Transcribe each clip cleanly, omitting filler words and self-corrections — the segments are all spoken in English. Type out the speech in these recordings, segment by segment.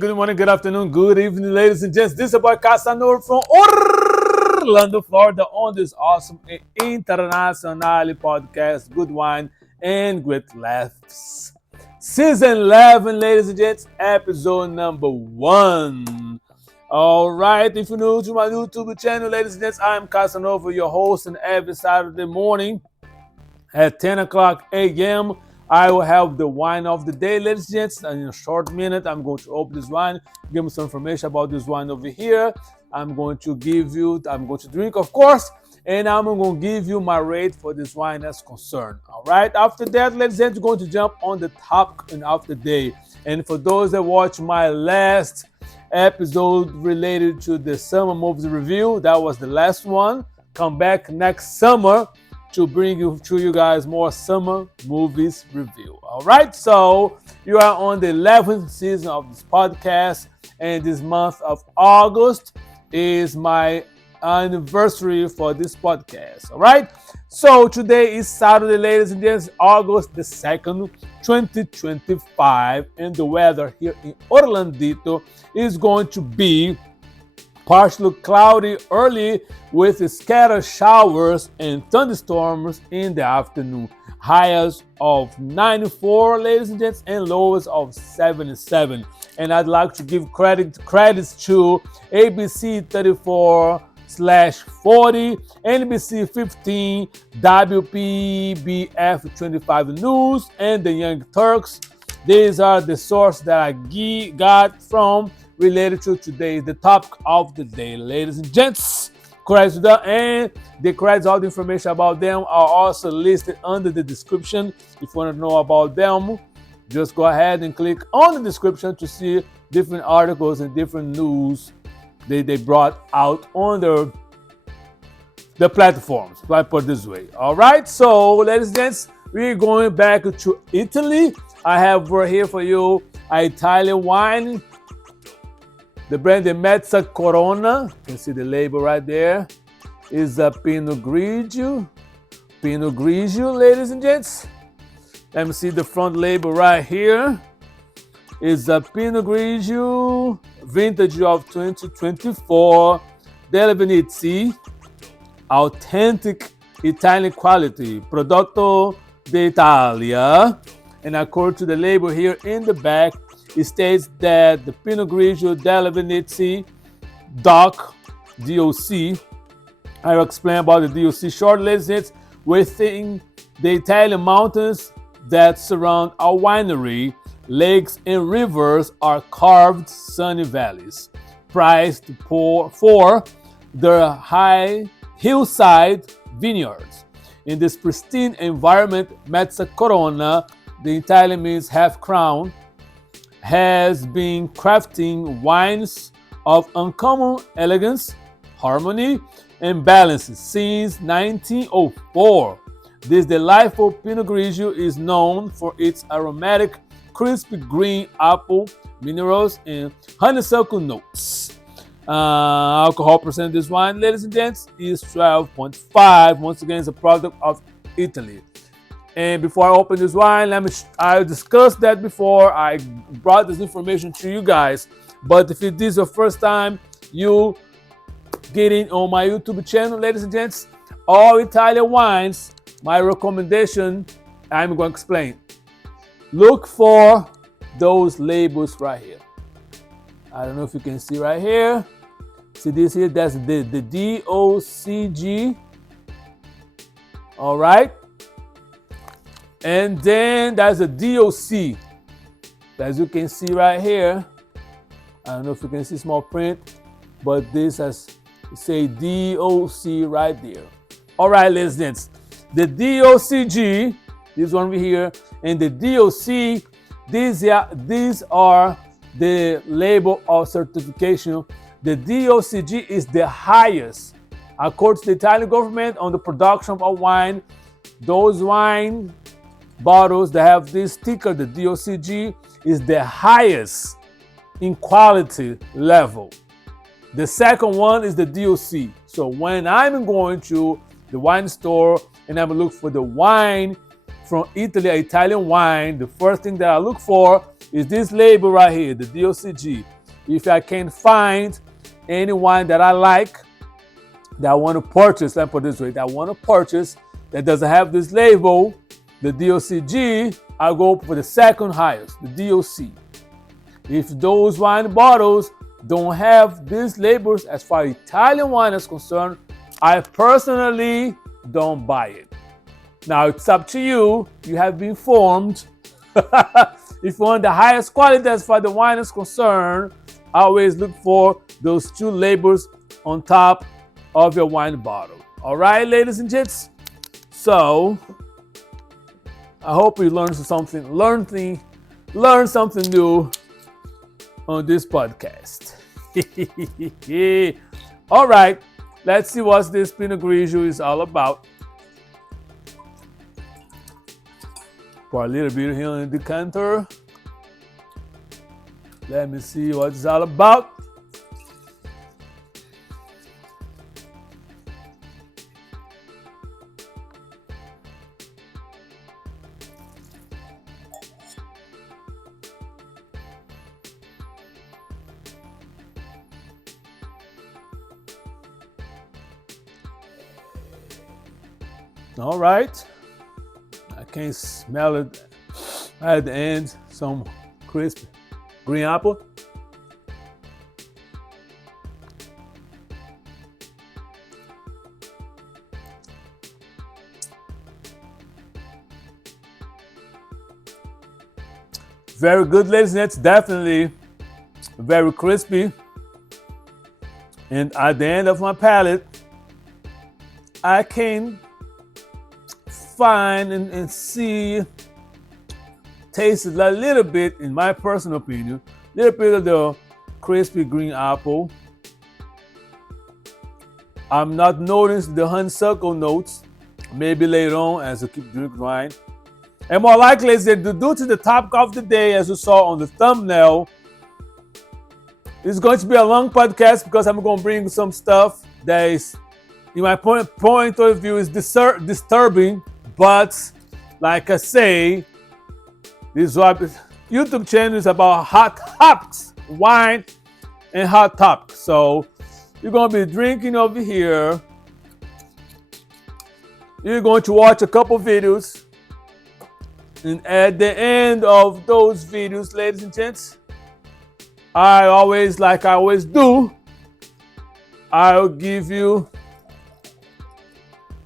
good morning, good afternoon, good evening, ladies and gents. This is about Casanova from Orlando, Florida, on this awesome international podcast, Good Wine and Great Laughs. Season 11, ladies and gents, episode number 1. All right, if you're new to my YouTube channel, ladies and gents, I'm Casanova, your host, and every Saturday morning at 10 o'clock a.m., I will have the wine of the day, ladies and gents. And in a short minute, I'm going to open this wine, give you some information about this wine over here. I'm going to drink, of course, and I'm going to give you my rate for this wine as concerned. All right. After that, ladies and gents, we're going to jump on the topic of the day. And for those that watch my last episode related to the summer movies review, that was the last one. Come back next summer to bring you guys more summer movies review. All right, so you are on the 11th season of this podcast, and this month of August is my anniversary for this podcast. All right, so today is Saturday, ladies and gents, August the 2nd, 2025, and the weather here in Orlandito is going to be partially cloudy early with scattered showers and thunderstorms in the afternoon. Highs of 94, ladies and gents, and lows of 77. And I'd like to give credits to ABC 34/40, NBC 15, WPBF 25 News, and the Young Turks. These are the sources that I got from related to today, the topic of the day, ladies and gents. Credits to them, and the credits, all the information about them are also listed under the description. If you want to know about them, just go ahead and click on the description to see different articles and different news they brought out on the platforms. Let's put it this way. All right, so ladies and gents, we're going back to Italy. I have right here for you an Italian wine. The brand is Mezzacorona. You can see the label right there. Is a Pinot Grigio. Pinot Grigio, ladies and gents. Let me see the front label right here. Is a Pinot Grigio Vintage of 2024. Levity. Authentic Italian quality. Prodotto d'Italia. And according to the label here in the back, it states that the Pinot Grigio della Venezia DOC, I will explain about the DOC shortly. It's within the Italian mountains that surround our winery. Lakes and rivers are carved sunny valleys, prized for their high hillside vineyards. In this pristine environment, Mezzacorona, the Italian means half crown, has been crafting wines of uncommon elegance, harmony, and balance since 1904. This delightful Pinot Grigio is known for its aromatic, crispy green apple, minerals, and honeysuckle notes. Alcohol percent of this wine, ladies and gents, is 12.5. Once again, it's a product of Italy. And before I open this wine, I discussed that before. I brought this information to you guys. But if this is your first time you getting on my YouTube channel, ladies and gents, all Italian wines, my recommendation, I'm going to explain. Look for those labels right here. I don't know if you can see right here. See this here? That's the DOCG. All right. And then there's a DOC. As you can see right here, I don't know if you can see small print, but this has say DOC right there. All right, ladies and gents, the DOCG, this one over here, and the DOC, these are the label of certification. The DOCG is the highest, according to the Italian government, on the production of wine. Those wine bottles that have this sticker, the DOCG, is the highest in quality level. The second one is the DOC. So when I'm going to the wine store and I'm looking for the wine from Italy, Italian wine, the first thing that I look for is this label right here, the DOCG. If I can find any wine that I like, that I want to purchase, let me put it this way, that I want to purchase that doesn't have this label, the DOCG, I'll go for the second highest, the DOC. If those wine bottles don't have these labels as far as Italian wine is concerned, I personally don't buy it. Now it's up to you. You have been informed. If you want the highest quality as far as the wine is concerned, always look for those two labels on top of your wine bottle. All right, ladies and gents. So I hope you learned something new on this podcast. All right, let's see what this Pinot Grigio is all about. Pour a little bit here in the decanter. Let me see what it's all about. All right. I can smell it at the end, some crisp green apple. Very good, ladies and gents. Definitely very crispy. And at the end of my palate, I can find and see, taste a little bit, in my personal opinion, a little bit of the crispy green apple. I'm not noticing the honeysuckle notes. Maybe later on as I keep drinking wine. And more likely is that due to the topic of the day, as you saw on the thumbnail, it's going to be a long podcast because I'm going to bring some stuff that is, in my point of view, is disturbing. But like I say, this YouTube channel is about hot topics, wine and hot topics. So you're going to be drinking over here. You're going to watch a couple videos. And at the end of those videos, ladies and gents, like I always do, I'll give you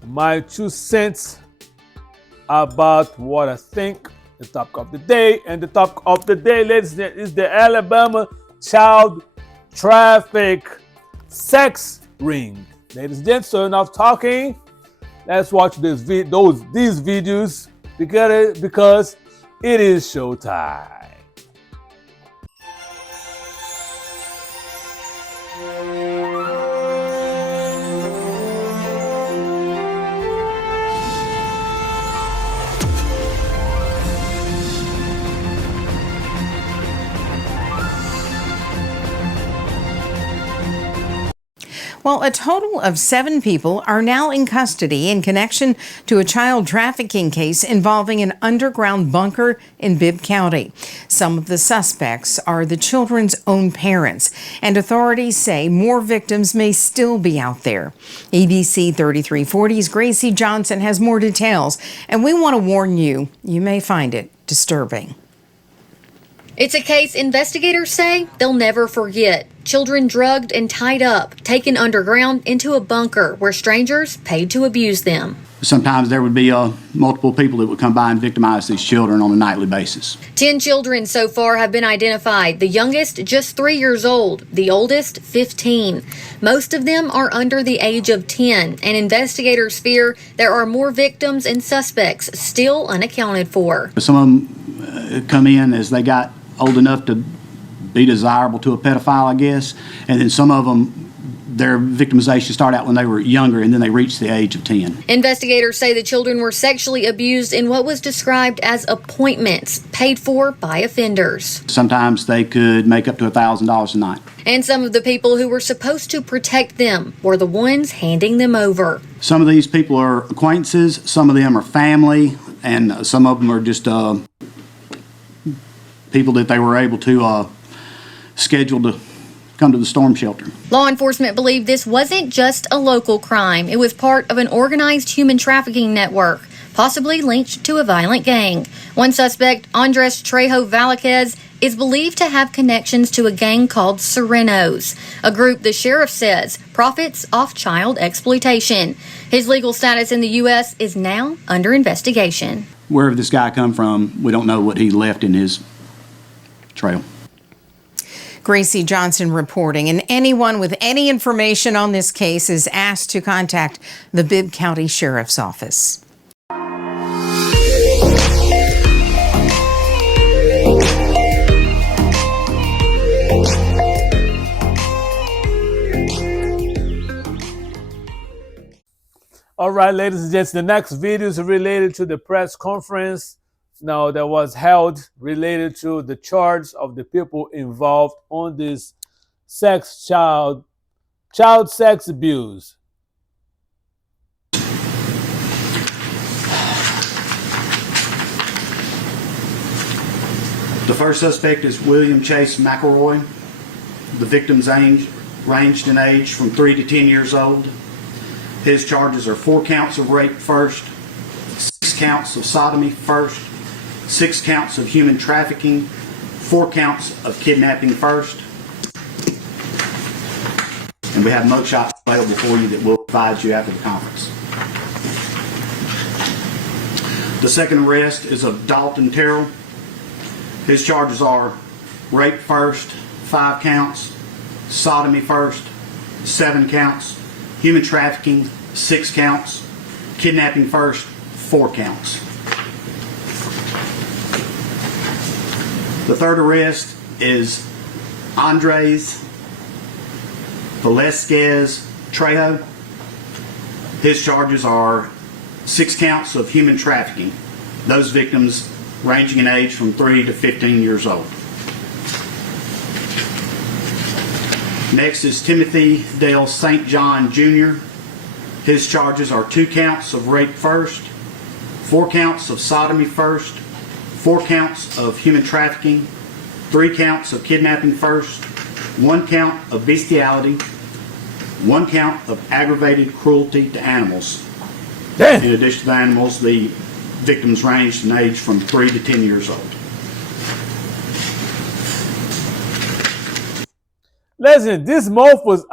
my 2 cents about what I think the topic of the day. And the topic of the day, ladies and gents, is the Alabama child traffic sex ring. Ladies and gents, so enough talking. Let's watch these videos because it is showtime. Well, a total of 7 people are now in custody in connection to a child trafficking case involving an underground bunker in Bibb County. Some of the suspects are the children's own parents, and authorities say more victims may still be out there. ABC 3340's Gracie Johnson has more details, and we want to warn you, you may find it disturbing. It's a case investigators say they'll never forget. Children drugged and tied up, taken underground into a bunker where strangers paid to abuse them. Sometimes there would be multiple people that would come by and victimize these children on a nightly basis. 10 children so far have been identified, the youngest just 3 years old, the oldest 15. Most of them are under the age of 10, and investigators fear there are more victims and suspects still unaccounted for. Some of them come in as they got old enough to be desirable to a pedophile, I guess, and then some of them, their victimization started out when they were younger and then they reached the age of 10. Investigators say the children were sexually abused in what was described as appointments paid for by offenders. Sometimes they could make up to $1,000 a night. And some of the people who were supposed to protect them were the ones handing them over. Some of these people are acquaintances, some of them are family, and some of them are just people that they were able to schedule to come to the storm shelter. Law enforcement believed this wasn't just a local crime. It was part of an organized human trafficking network, possibly linked to a violent gang. One suspect, Andres Trejo Valquez, is believed to have connections to a gang called Serenos, a group the sheriff says profits off child exploitation. His legal status in the U.S. is now under investigation. Wherever this guy come from, we don't know what he left in his trail. Gracie Johnson reporting, and anyone with any information on this case is asked to contact the Bibb County Sheriff's Office. All right, ladies and gents, the next video is related to the press conference that was held related to the charge of the people involved on this child sex abuse. The first suspect is William Chase McElroy. The victim's ranged in age from 3 to 10 years old. His charges are 4 counts of rape first, 6 counts of sodomy first, 6 counts of human trafficking, 4 counts of kidnapping first. And we have mugshots available for you that we'll provide you after the conference. The second arrest is of Dalton Terrell. His charges are rape first, 5 counts, sodomy first, 7 counts, human trafficking, 6 counts, kidnapping first, 4 counts. The third arrest is Andres Velasquez Trejo. His charges are 6 counts of human trafficking. Those victims ranging in age from 3 to 15 years old. Next is Timothy Dale St. John Jr. His charges are 2 counts of rape first, 4 counts of sodomy first, 4 counts of human trafficking, 3 counts of kidnapping first, 1 count of bestiality, 1 count of aggravated cruelty to animals. Damn. In addition to the animals, the victims ranged in age from 3 to 10 years old. Listen, this mouth was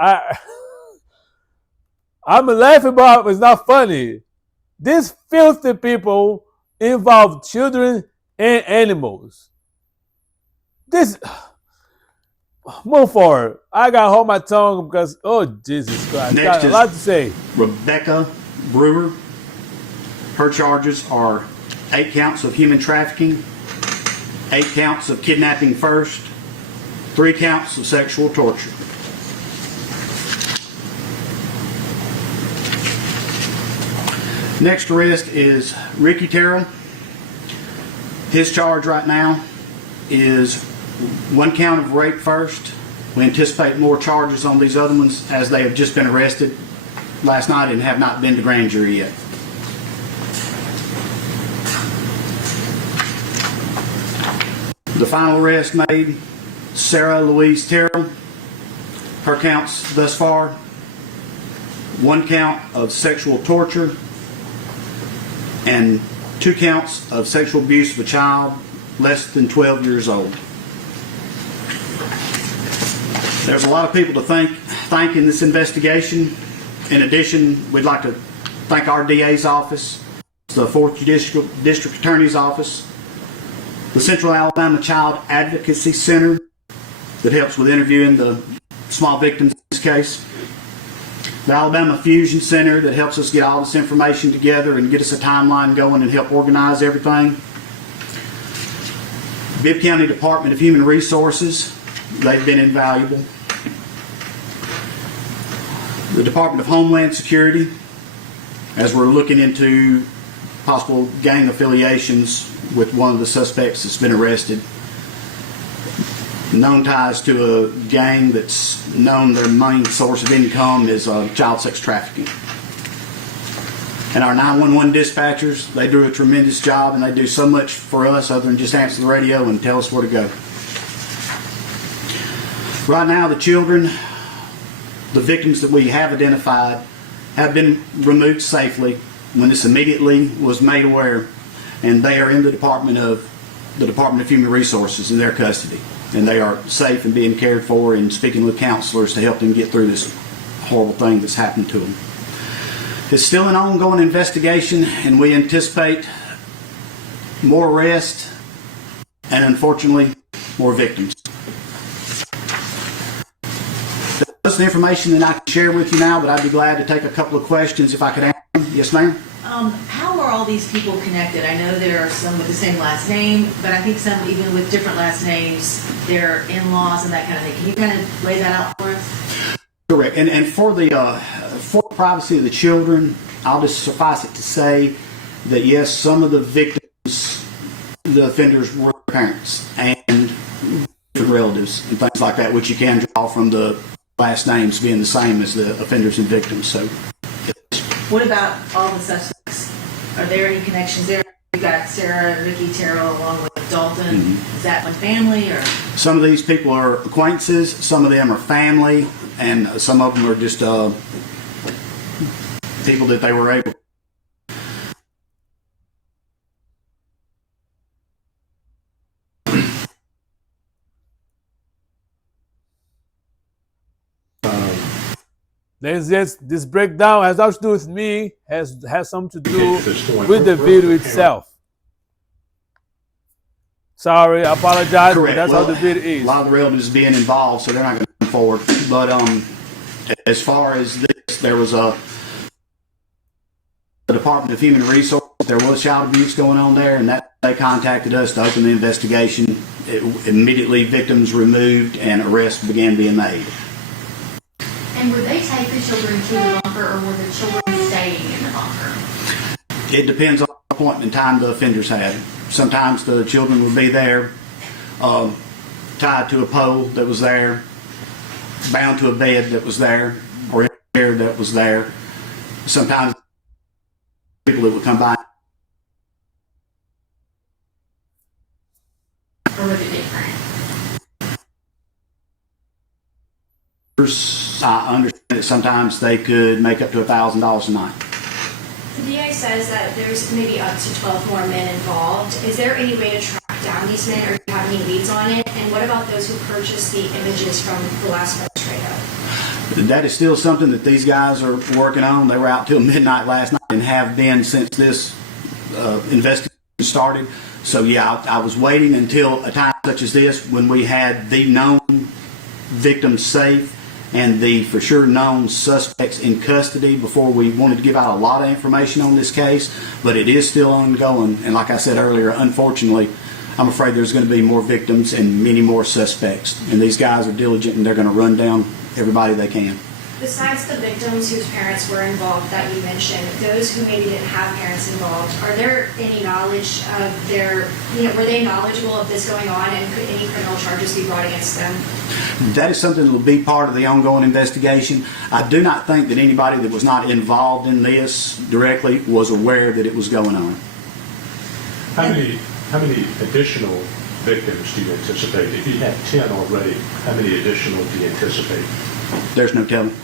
I'm laughing, but it's not funny. These filthy people involve children and animals. This move forward. I gotta hold my tongue because Jesus Christ, Next got a is lot to say. Rebecca Brewer. Her charges are 8 counts of human trafficking, 8 counts of kidnapping first, 3 counts of sexual torture. Next arrest is Ricky Terrell. His charge right now is 1 count of rape first. We anticipate more charges on these other ones as they have just been arrested last night and have not been to grand jury yet. The final arrest made, Sarah Louise Terrell. Her counts thus far: 1 count of sexual torture and 2 counts of sexual abuse of a child less than 12 years old. There's a lot of people to thank in this investigation. In addition, we'd like to thank our DA's office, the 4th Judicial District Attorney's Office, the Central Alabama Child Advocacy Center that helps with interviewing the small victims in this case, the Alabama Fusion Center that helps us get all this information together and get us a timeline going and help organize everything, Bibb County Department of Human Resources, they've been invaluable, the Department of Homeland Security, as we're looking into possible gang affiliations with one of the suspects that's been arrested. Known ties to a gang that's known their main source of income is child sex trafficking. And our 911 dispatchers, they do a tremendous job, and they do so much for us other than just answer the radio and tell us where to go. Right now, the children, the victims that we have identified, have been removed safely when this immediately was made aware, and they are in the Department of Human Resources in their custody, and they are safe and being cared for and speaking with counselors to help them get through this horrible thing that's happened to them. It's still an ongoing investigation, and we anticipate more arrests and, unfortunately, more victims. That's the information that I can share with you now, but I'd be glad to take a couple of questions if I could answer them. Yes, ma'am? How are all these people connected? I know there are some with the same last name, but I think some even with different last names, their in-laws and that kind of thing. Can you kind of lay that out for us? Correct. And for the privacy of the children, I'll just suffice it to say that yes, some of the victims, the offenders, were parents and relatives and things like that, which you can draw from the last names being the same as the offenders and victims. So, what about all the suspects? Are there any connections there? We've got Sarah and Ricky Terrell along with Dalton. Mm-hmm. Is that one family or? Some of these people are acquaintances. Some of them are family, and some of them are just people that they were able. This breakdown has nothing to do with me, has something to do with the video itself. Sorry, I apologize, Correct. But that's how the video is. A lot of the relatives being involved, so they're not going to come forward. But as far as this, there was the Department of Human Resources. There was child abuse going on there, and that they contacted us to open the investigation. Immediately, victims removed and arrests began being made. And would they take the children to the bunker, or were the children staying in the bunker? It depends on the point in time the offenders had. Sometimes the children would be there, tied to a pole that was there, bound to a bed that was there, or in a chair that was there. Sometimes people that would come by. Or was it different? I understand that sometimes they could make up to $1,000 a night. The DA says that there's maybe up to 12 more men involved. Is there any way to track down these men, or do you have any leads on it? And what about those who purchased the images from the last perpetrator? That is still something that these guys are working on. They were out till midnight last night and have been since this investigation started. So yeah, I was waiting until a time such as this when we had the known victims safe and the for sure known suspects in custody before we wanted to give out a lot of information on this case, but it is still ongoing. And like I said earlier, unfortunately, I'm afraid there's going to be more victims and many more suspects. And these guys are diligent and they're going to run down everybody they can. Besides the victims whose parents were involved that you mentioned, those who maybe didn't have parents involved, are there any knowledge of their, were they knowledgeable of this going on, and could any criminal charges be brought against them? That is something that will be part of the ongoing investigation. I do not think that anybody that was not involved in this directly was aware that it was going on. How many additional victims do you anticipate? If you have 10 already, how many additional do you anticipate? There's no telling.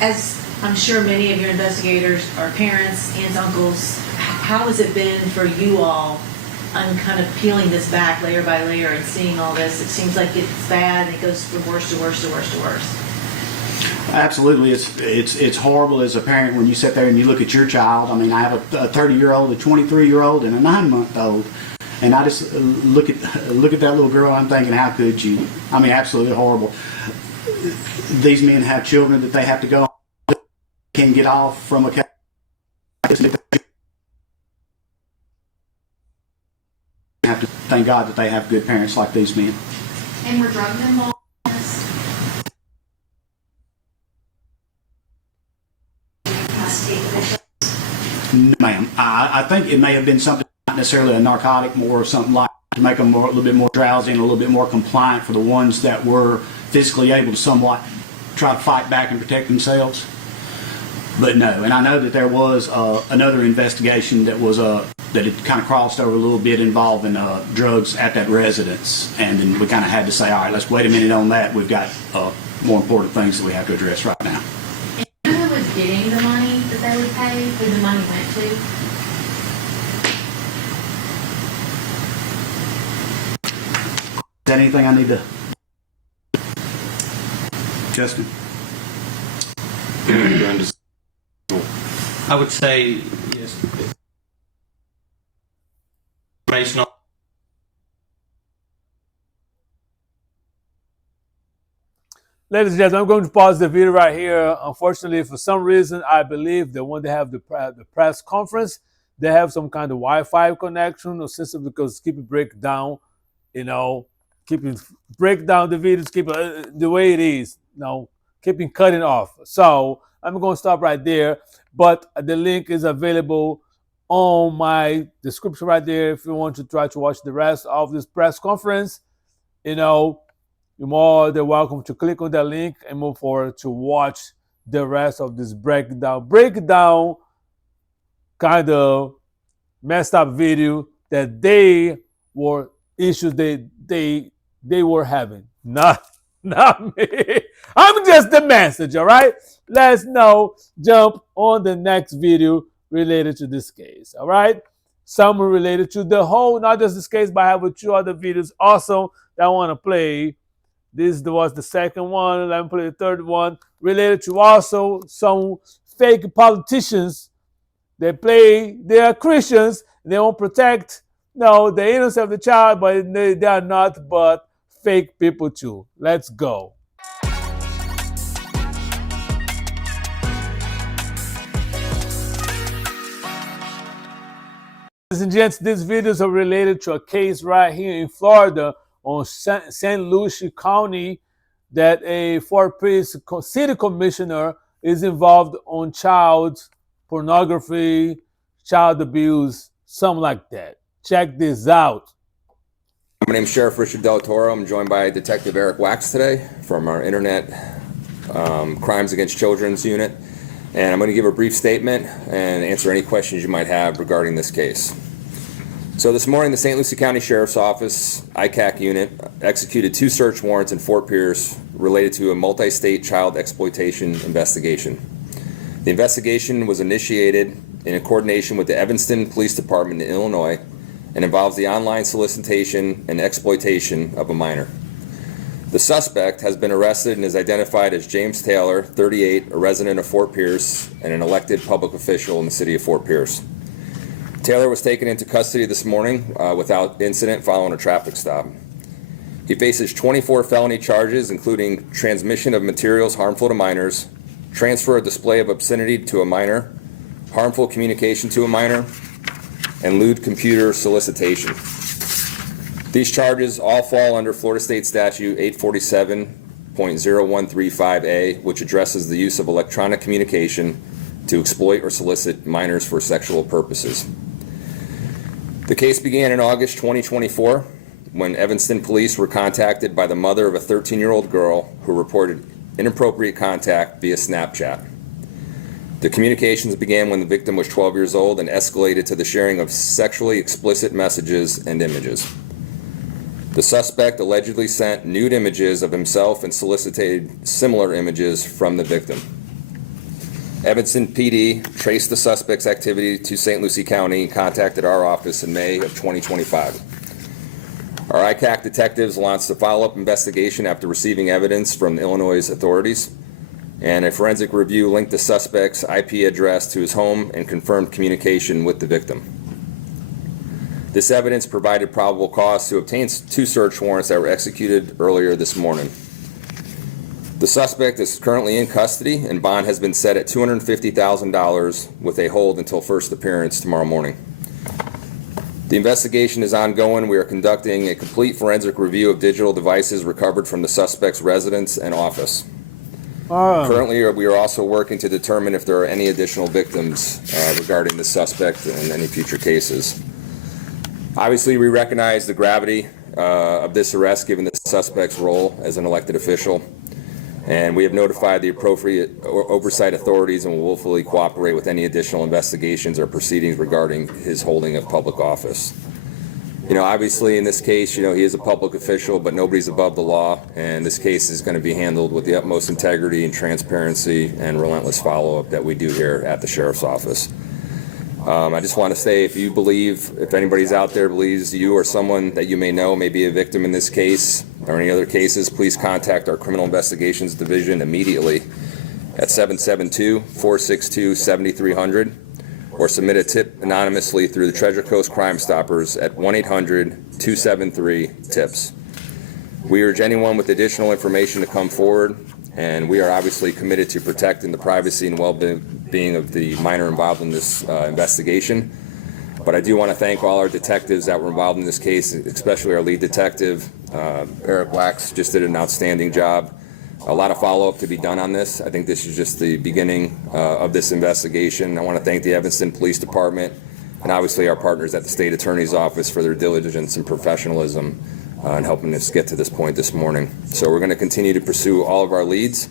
As I'm sure many of your investigators are parents, aunts, uncles, how has it been for you all on kind of peeling this back layer by layer and seeing all this? It seems like it's bad and it goes from worse to worse to worse to worse. Absolutely. It's horrible as a parent when you sit there and you look at your child. I mean, I have a 30-year-old, a 23-year-old, and a 9-month-old. And I just look at that little girl. I'm thinking, how could you? I mean, absolutely horrible. These men have children that they have to go on, can get off from a case. Have to thank God that they have good parents like these men. And were drugs involved in this? No, ma'am. I think it may have been something, not necessarily a narcotic, more something like to make them a little bit more drowsy and a little bit more compliant for the ones that were physically able to somewhat try to fight back and protect themselves. But no, and I know that there was another investigation that was that it kind of crossed over a little bit involving drugs at that residence, and then we kind of had to say, all right, let's wait a minute on that. We've got more important things that we have to address right now. And who was getting the money that they would pay? Who the money went to? Is that anything I need to? Justin? I would say yes. Information on Ladies and gentlemen, I'm going to pause the video right here. Unfortunately, for some reason, I believe that when they have the press conference, they have some kind of Wi-Fi connection or system, because keep it break down, keep it break down the videos, keep it the way it is, keeping cutting off. So I'm going to stop right there, but the link is available on my description right there if you want to try to watch the rest of this press conference. You're more than welcome to click on that link and move forward to watch the rest of this breakdown kind of messed up video that they were issues they were having. Not me. I'm just the message, all right? Let's now jump on the next video related to this case, all right? Some are related to the whole, not just this case, but I have 2 other videos also that I want to play. This was the second one. Let me play the third one related to also some fake politicians. They are Christians. They won't protect the innocence of the child, but they are not but fake people too. Let's go. Ladies and gents, these videos are related to a case right here in Florida on St. Lucie County that a Fort Pierce city commissioner is involved on child pornography, child abuse, something like that. Check this out. My name is Sheriff Richard Del Toro. I'm joined by Detective Eric Wax today from our Internet Crimes Against Children's Unit. And I'm going to give a brief statement and answer any questions you might have regarding this case. So this morning, the St. Lucie County Sheriff's Office, ICAC unit, executed 2 search warrants in Fort Pierce related to a multi-state child exploitation investigation. The investigation was initiated in coordination with the Evanston Police Department in Illinois and involves the online solicitation and exploitation of a minor. The suspect has been arrested and is identified as James Taylor, 38, a resident of Fort Pierce and an elected public official in the city of Fort Pierce. Taylor was taken into custody this morning without incident following a traffic stop. He faces 24 felony charges, including transmission of materials harmful to minors, transfer or display of obscenity to a minor, harmful communication to a minor, and lewd computer solicitation. These charges all fall under Florida State Statute 847.0135A, which addresses the use of electronic communication to exploit or solicit minors for sexual purposes. The case began in August 2024 when Evanston police were contacted by the mother of a 13-year-old girl who reported inappropriate contact via Snapchat. The communications began when the victim was 12 years old and escalated to the sharing of sexually explicit messages and images. The suspect allegedly sent nude images of himself and solicited similar images from the victim. Evanston PD traced the suspect's activity to St. Lucie County and contacted our office in May of 2025. Our ICAC detectives launched a follow-up investigation after receiving evidence from Illinois authorities, and a forensic review linked the suspect's IP address to his home and confirmed communication with the victim. This evidence provided probable cause to obtain 2 search warrants that were executed earlier this morning. The suspect is currently in custody, and bond has been set at $250,000 with a hold until first appearance tomorrow morning. The investigation is ongoing. We are conducting a complete forensic review of digital devices recovered from the suspect's residence and office. Currently, we are also working to determine if there are any additional victims regarding the suspect in any future cases. Obviously, we recognize the gravity of this arrest given the suspect's role as an elected official. And we have notified the appropriate oversight authorities and will willfully cooperate with any additional investigations or proceedings regarding his holding of public office. Obviously in this case, he is a public official, but nobody's above the law, and this case is going to be handled with the utmost integrity and transparency and relentless follow-up that we do here at the Sheriff's Office. I just want to say, if anybody's out there believes you or someone that you may know may be a victim in this case or any other cases, please contact our Criminal Investigations Division immediately at 772-462-7300 or submit a tip anonymously through the Treasure Coast Crime Stoppers at 1-800-273-TIPS. We urge anyone with additional information to come forward, and we are obviously committed to protecting the privacy and well-being of the minor involved in this investigation. But I do want to thank all our detectives that were involved in this case, especially our lead detective, Eric Wax, just did an outstanding job. A lot of follow-up to be done on this. I think this is just the beginning of this investigation. I want to thank the Evanston Police Department and obviously our partners at the State Attorney's Office for their diligence and professionalism in helping us get to this point this morning. So we're going to continue to pursue all of our leads,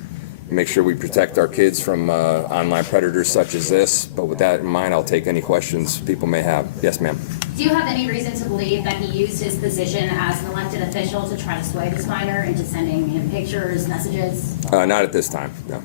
make sure we protect our kids from online predators such as this. But with that in mind, I'll take any questions people may have. Yes, ma'am. Do you have any reason to believe that he used his position as an elected official to try to sway this minor into sending him pictures, messages? Not at this time, no.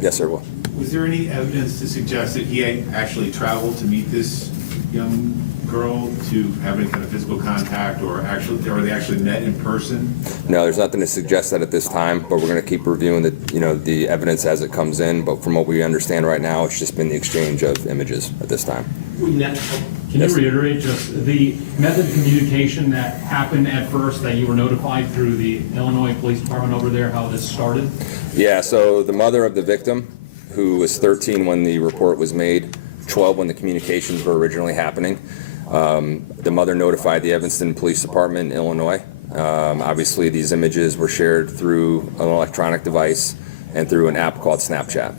Yes, sir, will. Was there any evidence to suggest that he had actually traveled to meet this young girl to have any kind of physical contact, or they actually met in person? No, there's nothing to suggest that at this time, but we're going to keep reviewing the evidence as it comes in. But from what we understand right now, it's just been the exchange of images at this time. Can you reiterate just the method of communication that happened at first, that you were notified through the Illinois Police Department over there, how this started? Yeah, so the mother of the victim, who was 13 when the report was made, 12 when the communications were originally happening, the mother notified the Evanston Police Department in Illinois. Obviously, these images were shared through an electronic device and through an app called Snapchat.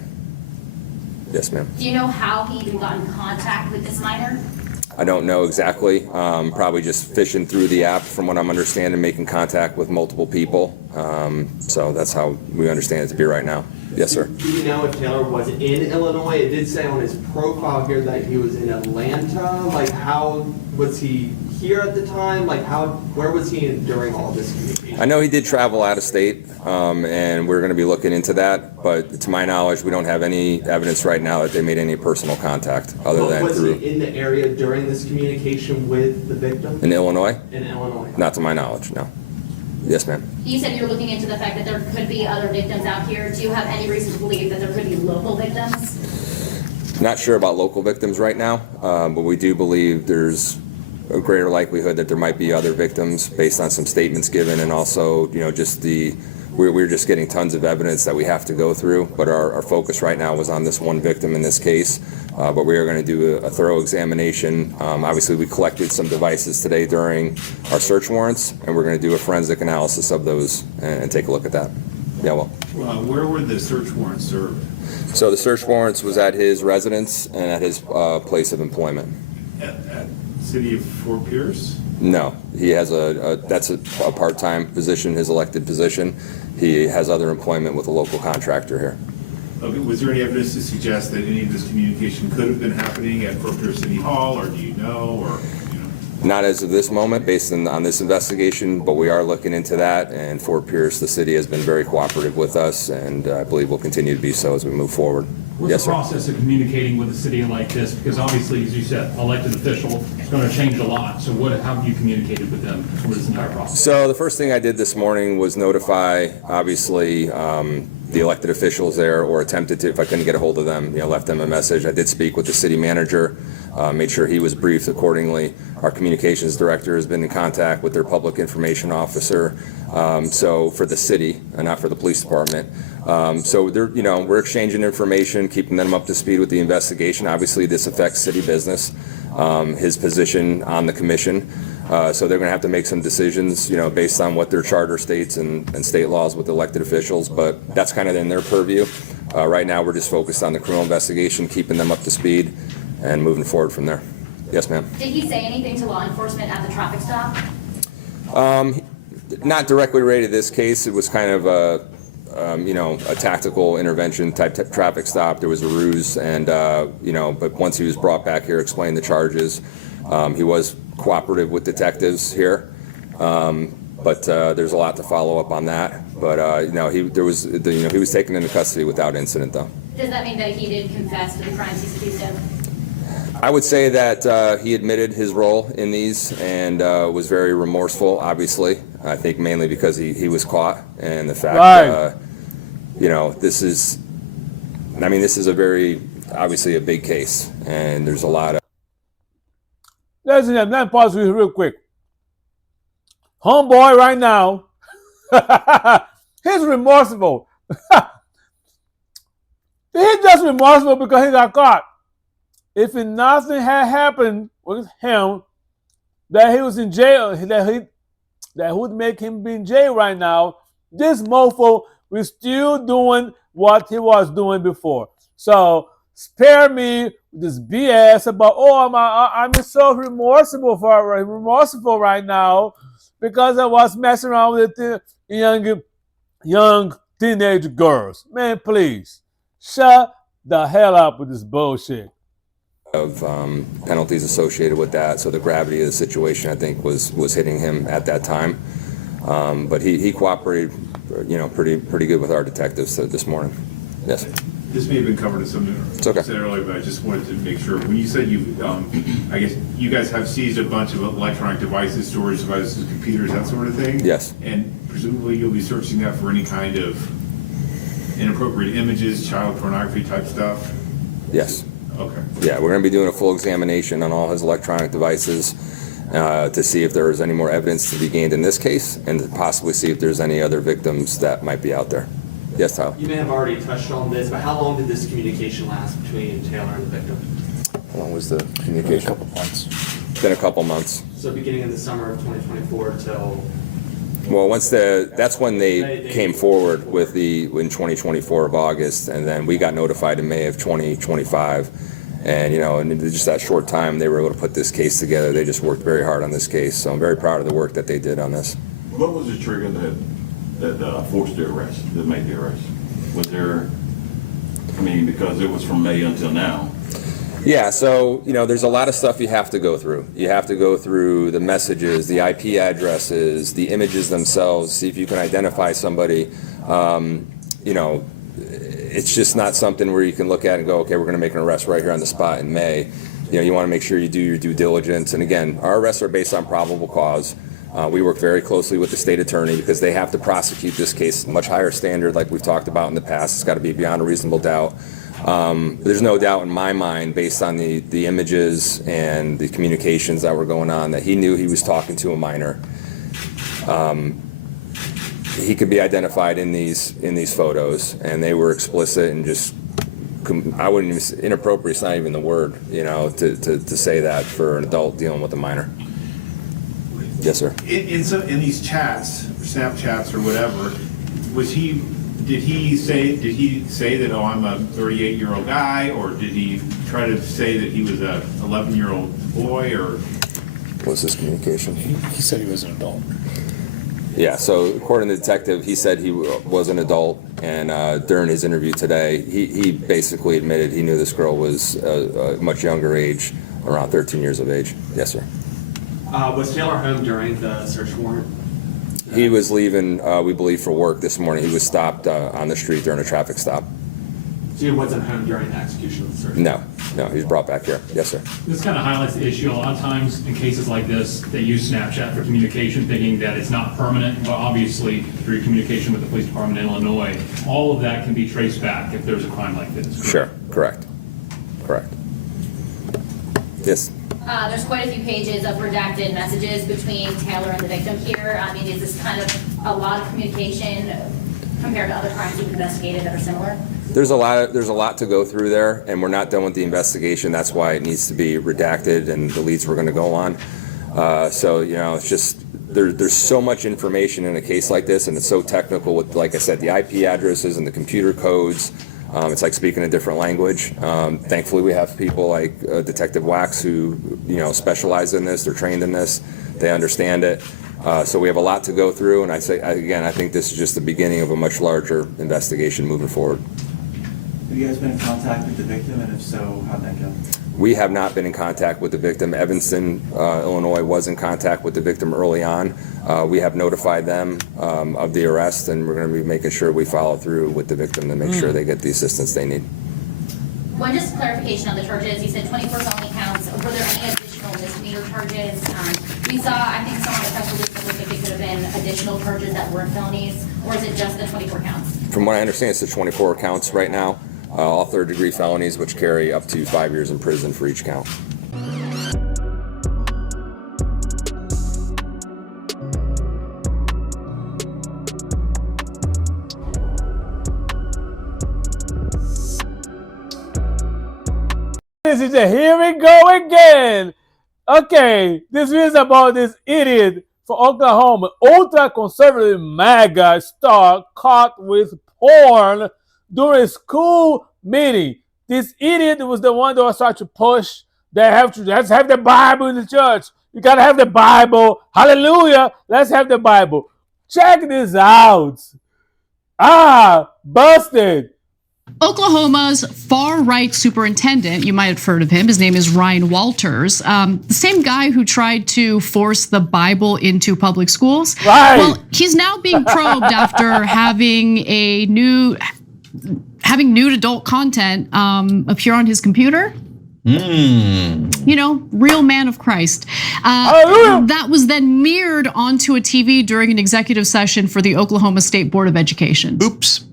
Yes, ma'am. Do you know how he even got in contact with this minor? I don't know exactly. Probably just fishing through the app, from what I'm understanding, making contact with multiple people. So that's how we understand it to be right now. Yes, sir. Do you know if Taylor was in Illinois? It did say on his profile here that he was in Atlanta. Like, how was he here at the time? Like, where was he during all this communication? I know he did travel out of state, and we're going to be looking into that. But to my knowledge, we don't have any evidence right now that they made any personal contact other than through. Was he in the area during this communication with the victim? In Illinois? In Illinois. Not to my knowledge, no. Yes, ma'am. You said you're looking into the fact that there could be other victims out here. Do you have any reason to believe that there could be local victims? Not sure about local victims right now, but we do believe there's a greater likelihood that there might be other victims based on some statements given, and also, just we're just getting tons of evidence that we have to go through. But our focus right now was on this one victim in this case. But we are going to do a thorough examination. Obviously, we collected some devices today during our search warrants, and we're going to do a forensic analysis of those and take a look at that. Yeah, well. Where were the search warrants served? So the search warrants was at his residence and at his place of employment. At City of Fort Pierce? No, he has that's a part-time position, his elected position. He has other employment with a local contractor here. Okay, was there any evidence to suggest that any of this communication could have been happening at Fort Pierce City Hall, or do you know, or? Not as of this moment, based on this investigation, but we are looking into that, and Fort Pierce, the city, has been very cooperative with us, and I believe will continue to be so as we move forward. What's Yes, the sir. process of communicating with a city like this? Because obviously, as you said, elected official is going to change a lot. So how have you communicated with them over this entire process? So the first thing I did this morning was notify, obviously, the elected officials there, or attempted to, if I couldn't get a hold of them, left them a message. I did speak with the city manager, made sure he was briefed accordingly. Our communications director has been in contact with their public information officer, so for the city and not for the police department. So they're, we're exchanging information, keeping them up to speed with the investigation. Obviously, this affects city business, his position on the commission. So they're going to have to make some decisions, based on what their charter states and state laws with elected officials. But that's kind of in their purview. Right now, we're just focused on the criminal investigation, keeping them up to speed, and moving forward from there. Yes, ma'am. Did he say anything to law enforcement at the traffic stop? Not directly related to this case. It was kind of a tactical intervention type traffic stop. There was a ruse, and but once he was brought back here, explained the charges. He was cooperative with detectives here, but there's a lot to follow up on that. But he was taken into custody without incident, though. Does that mean that he did confess to the crimes he's accused of? I would say that he admitted his role in these and was very remorseful, obviously. I think mainly because he was caught, and the fact, this is a very, obviously a big case, and there's a lot of... Ladies and gentlemen, let me pause real quick. Homeboy right now, he's remorseful. He's just remorseful because he got caught. If nothing had happened with him, that he was in jail, that would make him be in jail right now, this mofo was still doing what he was doing before. So spare me this BS about, I'm so remorseful right now because I was messing around with the young teenage girls. Man, please, shut the hell up with this bullshit. Of penalties associated with that, so the gravity of the situation, I think, was hitting him at that time. But he cooperated, pretty good with our detectives this morning. Yes. This may have been covered in something you said earlier, but I just wanted to make sure. When you said I guess you guys have seized a bunch of electronic devices, storage devices, computers, that sort of thing? Yes. And presumably you'll be searching that for any kind of inappropriate images, child pornography type stuff? Yes. Okay. Yeah, we're going to be doing a full examination on all his electronic devices to see if there is any more evidence to be gained in this case, and to possibly see if there's any other victims that might be out there. Yes, Tyler? You may have already touched on this, but how long did this communication last between Taylor and the victim? How long was the communication? A couple months. Been a couple months. So beginning in the summer of 2024 till... Well, that's when they came forward with in 2024 of August, and then we got notified in May of 2025. And, in just that short time, they were able to put this case together. They just worked very hard on this case. So I'm very proud of the work that they did on this. What was the trigger that forced the arrest, that made the arrest? Was there, because it was from May until now. Yeah, so, there's a lot of stuff you have to go through. You have to go through the messages, the IP addresses, the images themselves, see if you can identify somebody. It's just not something where you can look at and go, okay, we're going to make an arrest right here on the spot in May. You want to make sure you do your due diligence. And again, our arrests are based on probable cause. We work very closely with the state attorney because they have to prosecute this case much higher standard like we've talked about in the past. It's got to be beyond a reasonable doubt. There's no doubt in my mind, based on the images and the communications that were going on, that he knew he was talking to a minor. He could be identified in these photos, and they were explicit and just, I wouldn't even, inappropriate is not even the word, to say that for an adult dealing with a minor. Yes, sir. In these chats, Snapchats or whatever, did he say that, I'm a 38-year-old guy, or did he try to say that he was a 11-year-old boy, or? What's his communication? He said he was an adult. Yeah, so according to the detective, he said he was an adult, and during his interview today, he basically admitted he knew this girl was a much younger age, around 13 years of age. Yes, sir. Was Taylor home during the search warrant? He was leaving, we believe, for work this morning. He was stopped on the street during a traffic stop. So he wasn't home during the execution of the search? No, he was brought back here. Yes, sir. This kind of highlights the issue. A lot of times in cases like this, they use Snapchat for communication, thinking that it's not permanent, but obviously through communication with the police department in Illinois, all of that can be traced back if there's a crime like this. Correct? Sure, correct. Yes. There's quite a few pages of redacted messages between Taylor and the victim here. Is this kind of a lot of communication compared to other crimes you've investigated that are similar? There's a lot to go through there, and we're not done with the investigation. That's why it needs to be redacted, and the leads we're going to go on. It's just there's so much information in a case like this, and it's so technical with, like I said, the IP addresses and the computer codes. It's like speaking a different language. Thankfully, we have people like Detective Wax who specialize in this. They're trained in this. They understand it. So we have a lot to go through, and I think this is just the beginning of a much larger investigation moving forward. Have you guys been in contact with the victim, and if so, how'd that go? We have not been in contact with the victim. Evanston, Illinois was in contact with the victim early on. We have notified them of the arrest, and we're going to be making sure we follow through with the victim to make sure they get the assistance they need. One just clarification on the charges. You said 24 felony counts. Were there any additional misdemeanor charges? We saw, I think, some on the press release that looked like they could have been additional charges that weren't felonies, or is it just the 24 counts? From what I understand, it's the 24 counts right now. All third-degree felonies, which carry up to 5 years in prison for each count. Here we go again. Okay, this is about this idiot from Oklahoma, ultra-conservative MAGA star caught with porn during a school meeting. This idiot was the one that was trying to push that let's have the Bible in the church. You gotta have the Bible. Hallelujah. Let's have the Bible. Check this out. Busted. Oklahoma's far-right superintendent, you might have heard of him, his name is Ryan Walters, the same guy who tried to force the Bible into public schools. Right. Well, he's now being probed after having nude adult content appear on his computer. You know, real man of Christ. That was then mirrored onto a TV during an executive session for the Oklahoma State Board of Education. Oops.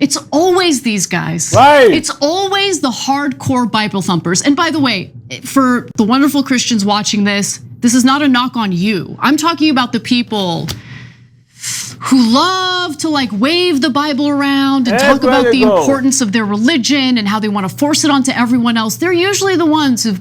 It's always these guys. Right. It's always the hardcore Bible thumpers. And by the way, for the wonderful Christians watching this is not a knock on you. I'm talking about the people who love to like wave the Bible around and talk about the importance of their religion and how they want to force it onto everyone else. They're usually the ones who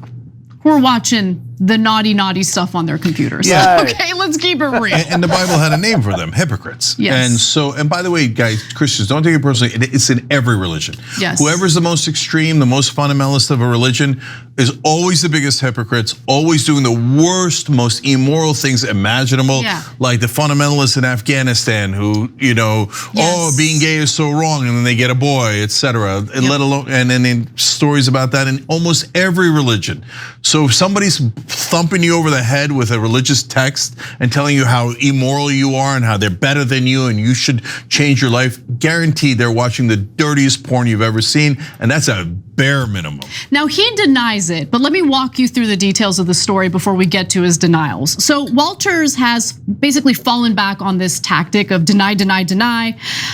are watching the naughty stuff on their computers. Yeah. Okay, let's keep it real. And the Bible had a name for them, hypocrites. Yes. And by the way, guys, Christians, don't take it personally. It's in every religion. Yes. Whoever's the most extreme, the most fundamentalist of a religion is always the biggest hypocrites, always doing the worst, most immoral things imaginable. Yeah. Like the fundamentalists in Afghanistan who, being gay is so wrong, and then they get a boy, etc. And let alone, and then stories about that in almost every religion. So if somebody's thumping you over the head with a religious text and telling you how immoral you are and how they're better than you and you should change your life, guaranteed they're watching the dirtiest porn you've ever seen, and that's a bare minimum. Now he denies it, but let me walk you through the details of the story before we get to his denials. So Walters has basically fallen back on this tactic of deny.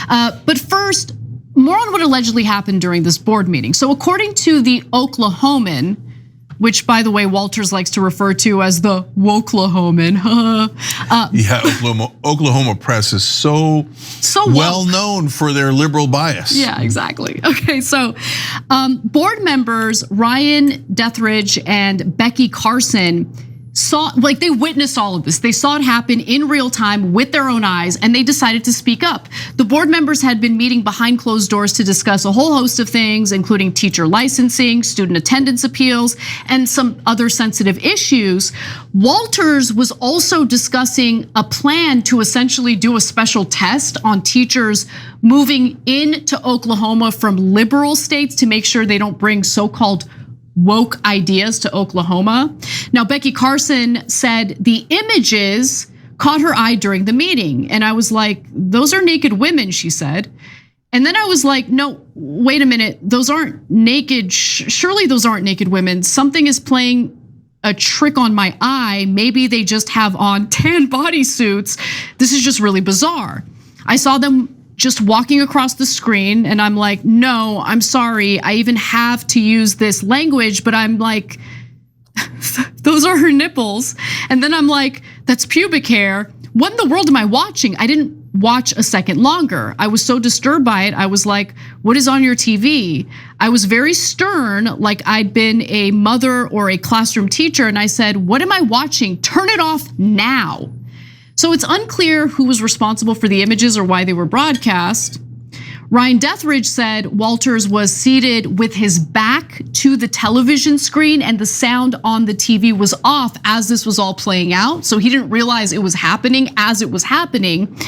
But first, more on what allegedly happened during this board meeting. So according to the Oklahoman, which, by the way, Walters likes to refer to as the Woklahoman. Oklahoma press is so well known for their liberal bias. Yeah, exactly. Okay, so board members Ryan Dethridge and Becky Carson they witnessed all of this. They saw it happen in real time with their own eyes, and they decided to speak up. The board members had been meeting behind closed doors to discuss a whole host of things, including teacher licensing, student attendance appeals, and some other sensitive issues. Walters was also discussing a plan to essentially do a special test on teachers moving into Oklahoma from liberal states to make sure they don't bring so-called woke ideas to Oklahoma. Now, Becky Carson said the images caught her eye during the meeting. And I was like, those are naked women, she said. And then I was like, no, wait a minute. Those aren't naked. Surely those aren't naked women. Something is playing a trick on my eye. Maybe they just have on tan bodysuits. This is just really bizarre. I saw them just walking across the screen, and I'm like, no, I'm sorry. I even have to use this language, but I'm like, those are her nipples. And then I'm like, that's pubic hair. What in the world am I watching? I didn't watch a second longer. I was so disturbed by it. I was like, what is on your TV? I was very stern, like I'd been a mother or a classroom teacher. And I said, what am I watching? Turn it off now. So it's unclear who was responsible for the images or why they were broadcast. Ryan Dethridge said Walters was seated with his back to the television screen and the sound on the TV was off as this was all playing out. So he didn't realize it was happening as it was happening.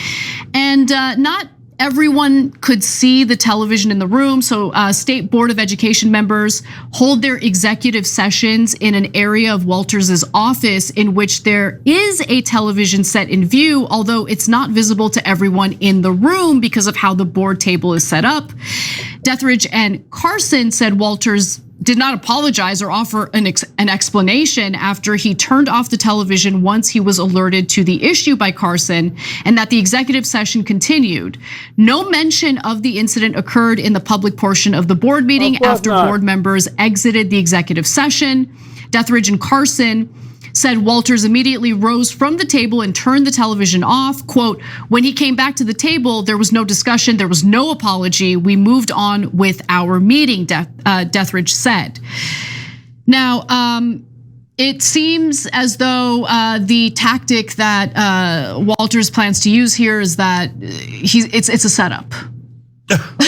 And not everyone could see the television in the room. So State Board of Education members hold their executive sessions in an area of Walters's office in which there is a television set in view, although it's not visible to everyone in the room because of how the board table is set up. Dethridge and Carson said Walters did not apologize or offer an explanation after he turned off the television once he was alerted to the issue by Carson, and that the executive session continued. No mention of the incident occurred in the public portion of the board meeting after board members exited the executive session. Dethridge and Carson said Walters immediately rose from the table and turned the television off. Quote, when he came back to the table, there was no discussion, there was no apology. We moved on with our meeting, Dethridge said. Now, it seems as though the tactic that Walters plans to use here is that it's a setup.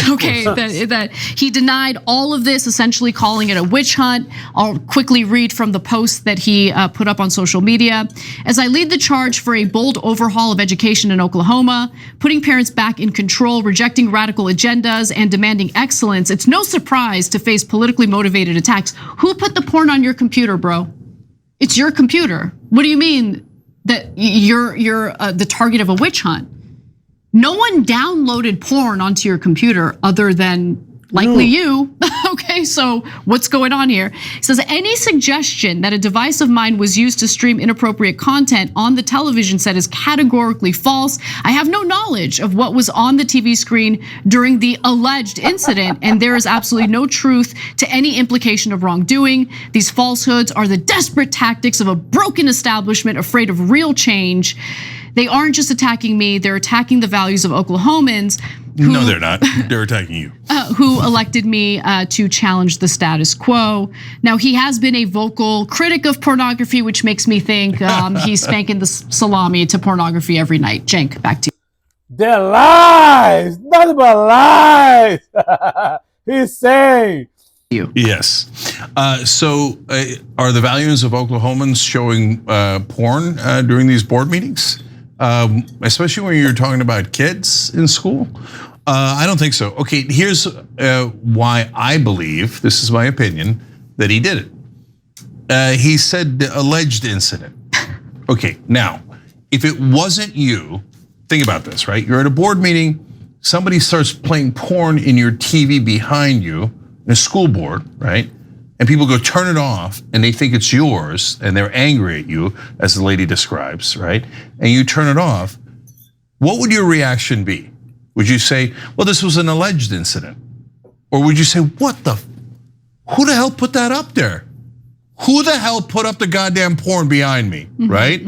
Okay, that he denied all of this, essentially calling it a witch hunt. I'll quickly read from the post that he put up on social media. As I lead the charge for a bold overhaul of education in Oklahoma, putting parents back in control, rejecting radical agendas, and demanding excellence, it's no surprise to face politically motivated attacks. Who put the porn on your computer, bro? It's your computer. What do you mean that you're the target of a witch hunt? No one downloaded porn onto your computer other than likely you. Okay, so what's going on here? It says any suggestion that a device of mine was used to stream inappropriate content on the television set is categorically false. I have no knowledge of what was on the TV screen during the alleged incident, and there is absolutely no truth to any implication of wrongdoing. These falsehoods are the desperate tactics of a broken establishment afraid of real change. They aren't just attacking me, they're attacking the values of Oklahomans. No, they're not. They're attacking you. Who elected me to challenge the status quo. Now, he has been a vocal critic of pornography, which makes me think he's spanking the salami to pornography every night. Cenk, back to you. They're lies, nothing but lies. He's saying. Yes. So are the values of Oklahomans showing porn during these board meetings? Especially when you're talking about kids in school? I don't think so. Okay, here's why I believe, this is my opinion, that he did it. He said the alleged incident. Okay, now, if it wasn't you, think about this, right? You're at a board meeting, somebody starts playing porn in your TV behind you, in a school board, right? And people go turn it off and they think it's yours and they're angry at you, as the lady describes, right? And you turn it off. What would your reaction be? Would you say, well, this was an alleged incident? Or would you say, who the hell put that up there? Who the hell put up the goddamn porn behind me, right?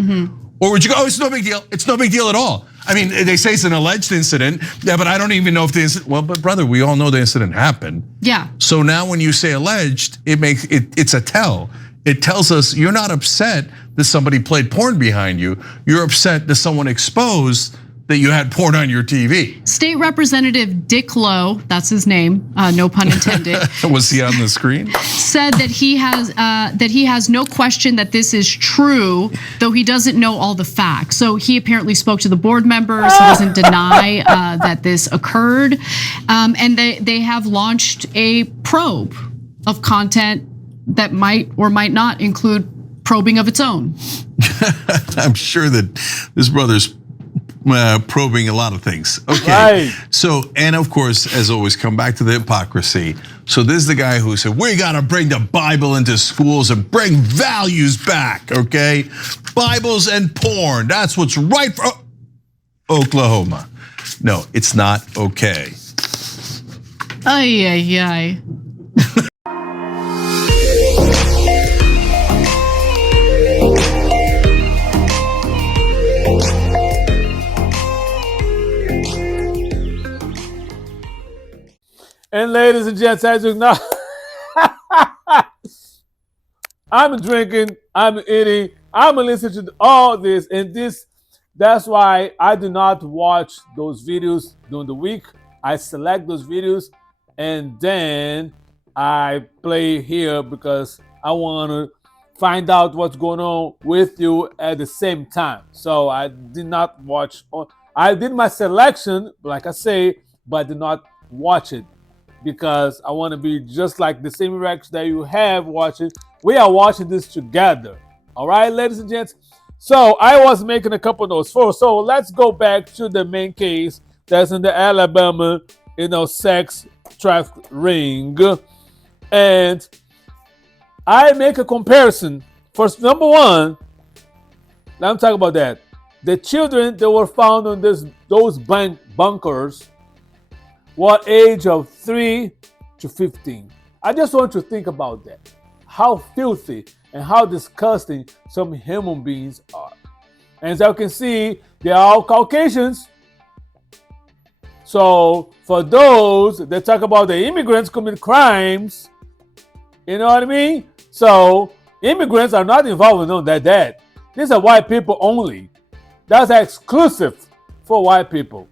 Or would you go, oh, it's no big deal. It's no big deal at all. I mean, they say it's an alleged incident, yeah, but I don't even know if the incident, well, but brother, we all know the incident happened. Yeah. So now when you say alleged, it's a tell. It tells us you're not upset that somebody played porn behind you. You're upset that someone exposed that you had porn on your TV. State Representative Dick Lowe, that's his name, no pun intended. Was he on the screen? Said that he has no question that this is true, though he doesn't know all the facts. So he apparently spoke to the board members. He doesn't deny that this occurred, and they have launched a probe of content that might or might not include probing of its own. I'm sure that this brother's probing a lot of things. Okay, Right. So, and of course, as always, come back to the hypocrisy. So this is the guy who said, we gotta bring the Bible into schools and bring values back, okay? Bibles and porn, that's what's right for Oklahoma. No, it's not okay. Ay, ay, ay. And ladies and gents, as you know, I'm drinking, I'm eating, I'm listening to all this, and that's why I do not watch those videos during the week. I select those videos and then I play here because I want to find out what's going on with you at the same time. So I did not watch. I did my selection, like I say, but I did not watch it because I want to be just like the same reaction that you have watching. We are watching this together. All right, ladies and gents. So I was making a couple notes for. So let's go back to the main case that's in the Alabama, sex traffic ring. And I make a comparison. First, number one, let me talk about that. The children that were found on those bunkers were age of 3 to 15. I just want you to think about that. How filthy and how disgusting some human beings are. And as you can see, they are all Caucasians. So for those that talk about the immigrants commit crimes, you know what I mean? So immigrants are not involved in that. These are white people only. That's exclusive for white people.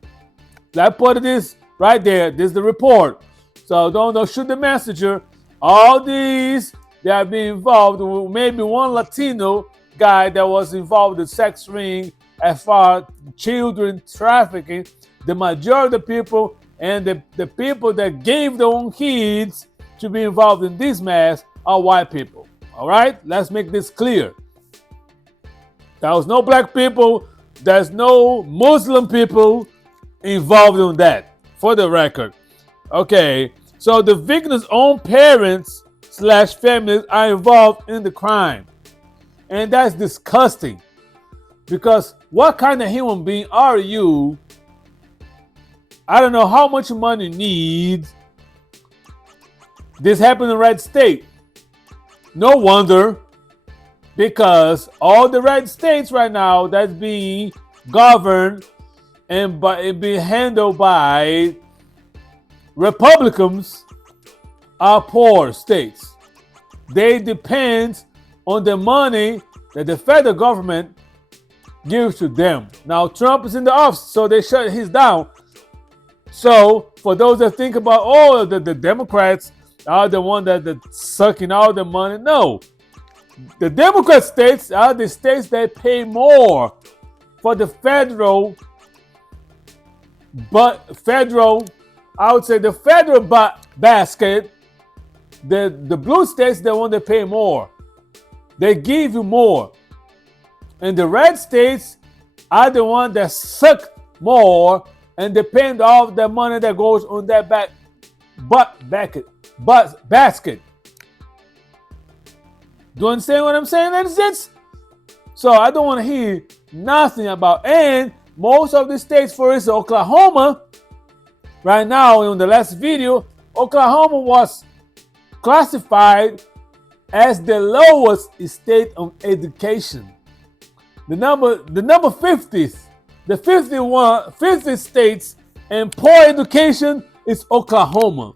Let's put this right there. This is the report. So don't shoot the messenger. All these that have been involved, maybe one Latino guy that was involved in sex ring as far as children trafficking. The majority of the people and the people that gave their own kids to be involved in this mess are white people. All right? Let's make this clear. There was no black people. There's no Muslim people involved in that, for the record. Okay, so the victim's own parents / families are involved in the crime. And that's disgusting. Because what kind of human being are you? I don't know how much money you need. This happened in the red state. No wonder, because all the red states right now that's being governed and being handled by Republicans are poor states. They depend on the money that the federal government gives to them. Now Trump is in the office, so they shut his down. So for those that think about, the Democrats are the one that sucking all the money. No. The Democrat states are the states that pay more for the federal, I would say the federal basket. The blue states, the one that pay more. They give you more. And the red states are the one that suck more and depend on the money that goes on that basket. Do you understand what I'm saying, ladies and gents? So I don't want to hear nothing about. And most of the states, for instance, Oklahoma, right now in the last video, Oklahoma was classified as the lowest state of education. The number 50th, the 50 states in poor education is Oklahoma.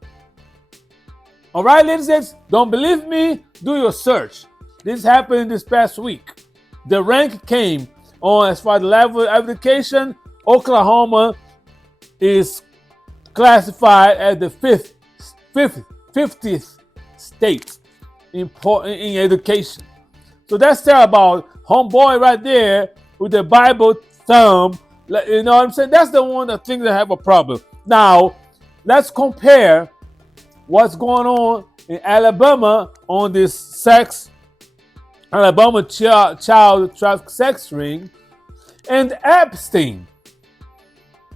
All right, ladies and gents, don't believe me? Do your search. This happened this past week. The rank came on as far as the level of education. Oklahoma is classified as the 50th state in education. So that's terrible. Homeboy right there with the Bible thumb. You know what I'm saying? That's the one that thinks they have a problem. Now, let's compare what's going on in Alabama on this Alabama child traffic sex ring and Epstein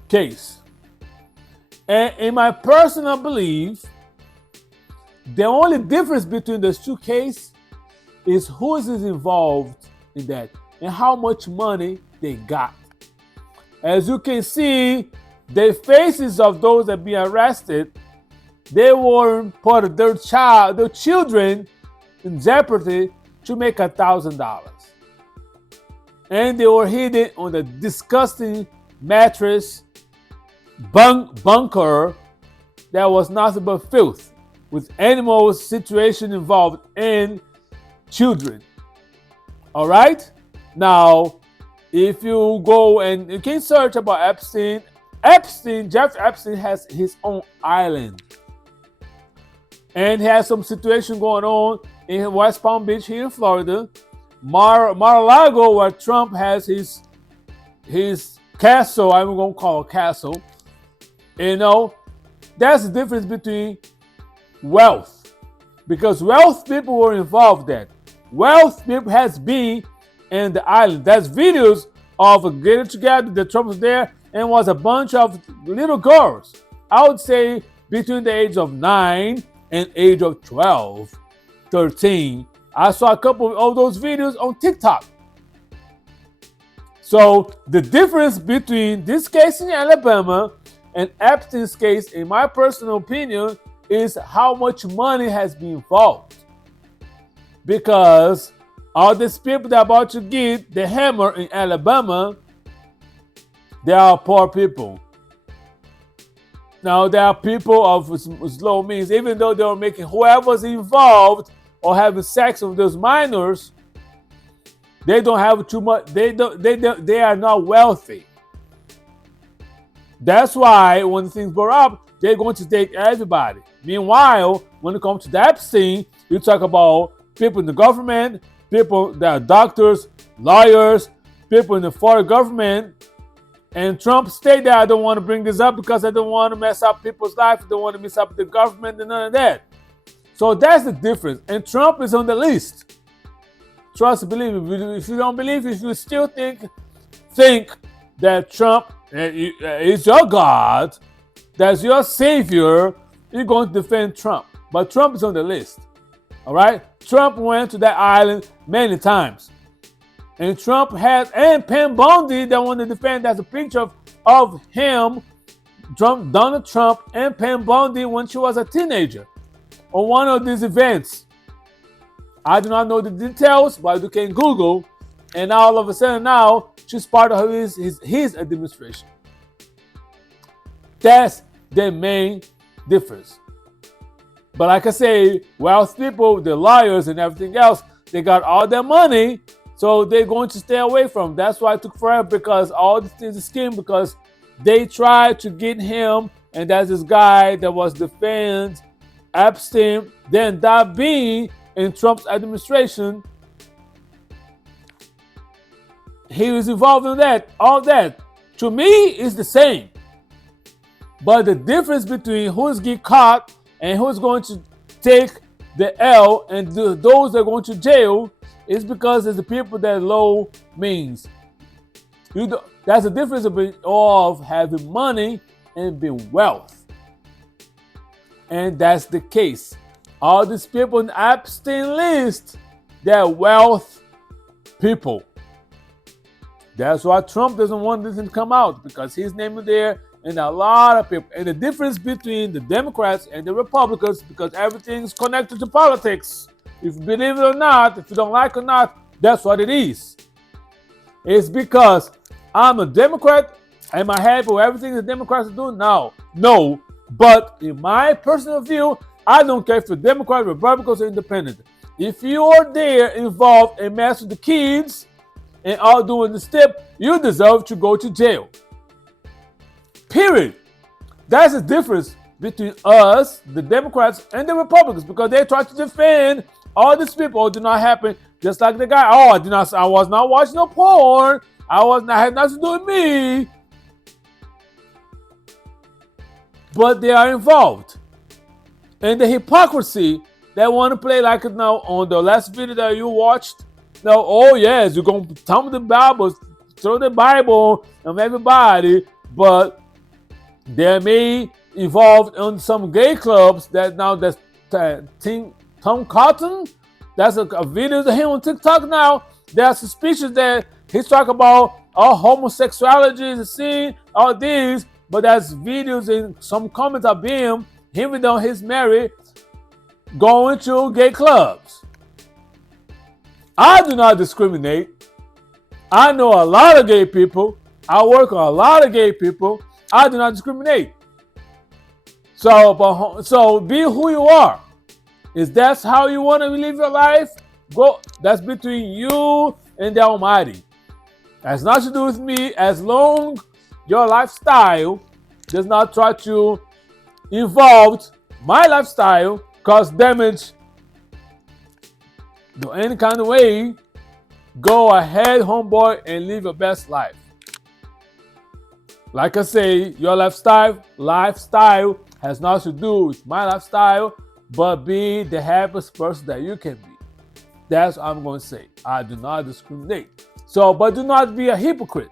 case. And in my personal belief, the only difference between those two cases is who is involved in that and how much money they got. As you can see, the faces of those that being arrested, they were put their children in jeopardy to make $1,000. And they were hidden on a disgusting mattress bunker that was nothing but filth, with animal situation involved and children. All right? Now, if you go and you can search about Epstein Jeff Epstein has his own island. And he has some situation going on in West Palm Beach here in Florida. Mar-a-Lago, where Trump has his castle, I'm going to call it castle. You know, that's the difference between wealth. Because wealth people were involved in. Wealth people has been in the island. There's videos of a getting together, the Trump was there, and was a bunch of little girls. I would say between the age of 9 and age of 12, 13. I saw a couple of those videos on TikTok. So the difference between this case in Alabama and Epstein's case, in my personal opinion, is how much money has been involved. Because all these people that are about to get the hammer in Alabama, they are poor people. Now, there are people of low means, even though they were making whoever's involved or having sex with those minors, they don't have too much. They are not wealthy. That's why when things blow up, they're going to take everybody. Meanwhile, when it comes to the Epstein, you talk about people in the government, people that are doctors, lawyers, people in the foreign government. And Trump stayed there. I don't want to bring this up because I don't want to mess up people's life. I don't want to mess up the government and none of that. So that's the difference. And Trump is on the list. Trust, believe me. If you don't believe, if you still think that Trump is your God, that's your savior, you're going to defend Trump. But Trump is on the list. All right? Trump went to that island many times. And Trump has, and Pam Bondi that want to defend, that's a picture of him, Donald Trump and Pam Bondi when she was a teenager on one of these events. I do not know the details, but you can Google, and all of a sudden now she's part of his administration. That's the main difference. But like I say, wealth people, the lawyers and everything else, they got all their money. So they're going to stay away from. That's why it took forever, because all this is a scheme, because they tried to get him, and that's this guy that was defending Epstein, then that being in Trump's administration, he was involved in that. All that, to me, is the same. But the difference between who's get caught and who's going to take the L and those that are going to jail is because it's the people that low means. That's the difference of having money and being wealth. And that's the case. All these people in the Epstein list, they're wealth people. That's why Trump doesn't want this to come out, because his name is there and a lot of people. And the difference between the Democrats and the Republicans, because everything's connected to politics. If you believe it or not, if you don't like it or not, that's what it is. It's because I'm a Democrat. Am I happy with everything the Democrats are doing? No. But in my personal view, I don't care if you're Democrat, Republicans, or Independent. If you are there involved and mess with the kids and all doing the step, you deserve to go to jail. Period. That's the difference between us, the Democrats, and the Republicans, because they try to defend all these people. It did not happen. Just like the guy, I was not watching no porn. Had nothing to do with me. But they are involved. And the hypocrisy, they want to play like it now on the last video that you watched. Now, oh yes, you're going to tell me the Bible, throw the Bible on everybody, but they may involved in some gay clubs that now that's Tom Cotton. That's a video of him on TikTok now. They're suspicious that he's talking about all homosexuality is a sin, all these, but there's videos and some comments of him with his married, going to gay clubs. I do not discriminate. I know a lot of gay people. I work with a lot of gay people. I do not discriminate. So be who you are. If that's how you want to live your life, go. That's between you and the Almighty. That's nothing to do with me. As long your lifestyle does not try to involve my lifestyle, cause damage in any kind of way, go ahead, homeboy, and live your best life. Like I say, your lifestyle has nothing to do with my lifestyle, but be the happiest person that you can be. That's what I'm going to say. I do not discriminate. So, but do not be a hypocrite.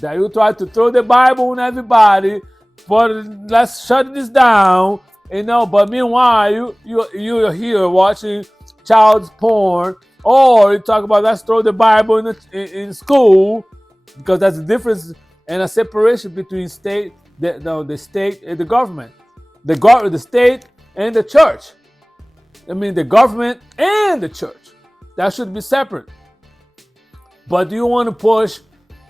That you try to throw the Bible on everybody, but let's shut this down, but meanwhile, you're here watching child's porn, or you talk about let's throw the Bible in school, because that's the difference and a separation between the state and the government. The state and the church. The government and the church. That should be separate. But you want to push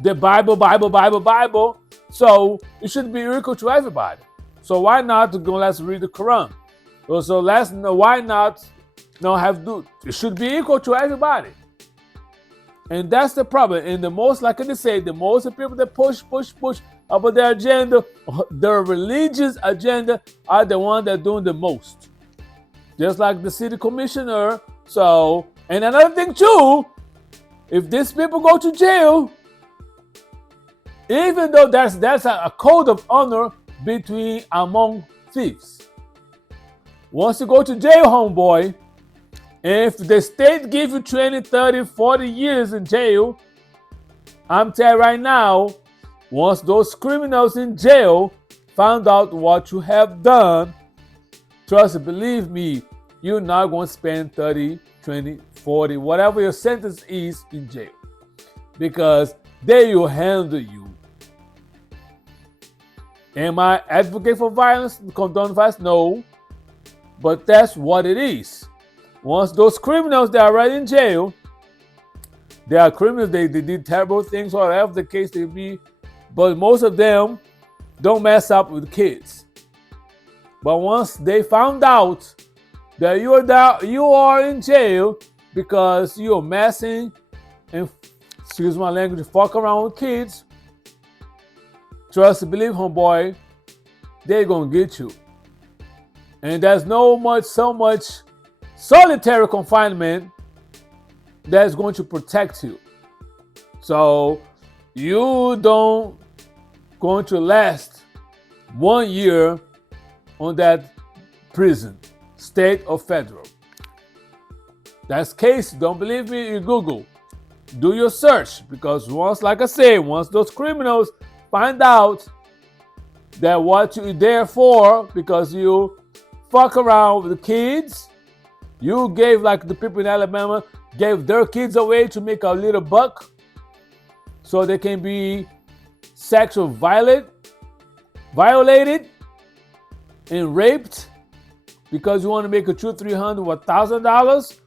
the Bible, so it should be equal to everybody. So why not let's read the Quran? So why not it should be equal to everybody. And that's the problem. And the most, like I say, the most people that push about their agenda, their religious agenda, are the ones that are doing the most. Just like the city commissioner. So, and another thing too, if these people go to jail, even though that's a code of honor among thieves. Once you go to jail, homeboy, if the state gives you 20, 30, 40 years in jail, I'm telling you right now, once those criminals in jail found out what you have done, trust me, believe me, you're not going to spend 30, 20, 40, whatever your sentence is in jail. Because they will handle you. Am I advocate for violence, condone violence? No. But that's what it is. Once those criminals that are right in jail, they are criminals, they did terrible things, whatever the case may be, but most of them don't mess up with kids. But once they found out that you are in jail because you're messing and, excuse my language, fuck around with kids, trust and believe, homeboy, they're gonna get you. And there's so much solitary confinement that's going to protect you. So you don't going to last 1 year on that prison, state or federal. That's case. Don't believe me? You Google. Do your search, because once those criminals find out that what you're there for, because you fuck around with the kids, you gave, like the people in Alabama, gave their kids away to make a little buck so they can be sexually violated and raped because you want to make a $200, $300, or $1,000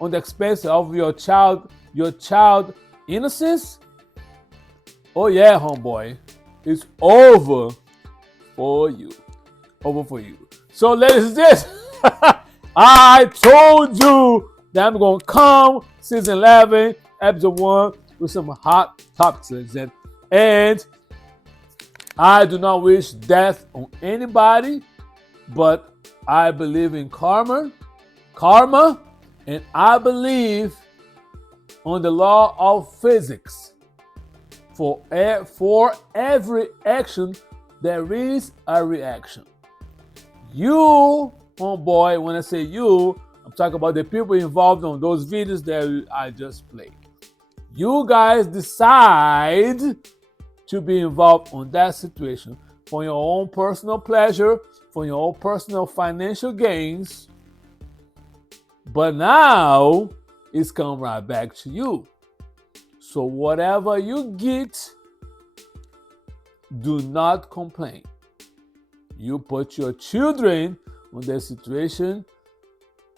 on the expense of your child innocence. Oh yeah, homeboy, it's over for you. Over for you. So, ladies and gents, I told you that I'm going to come season 11, episode 1, with some hot topics. And I do not wish death on anybody, but I believe in karma, and I believe on the law of physics. For every action, there is a reaction. You, homeboy, when I say you, I'm talking about the people involved on those videos that I just played. You guys decide to be involved on that situation for your own personal pleasure, for your own personal financial gains. But now, it's come right back to you. So whatever you get, do not complain. You put your children on their situation.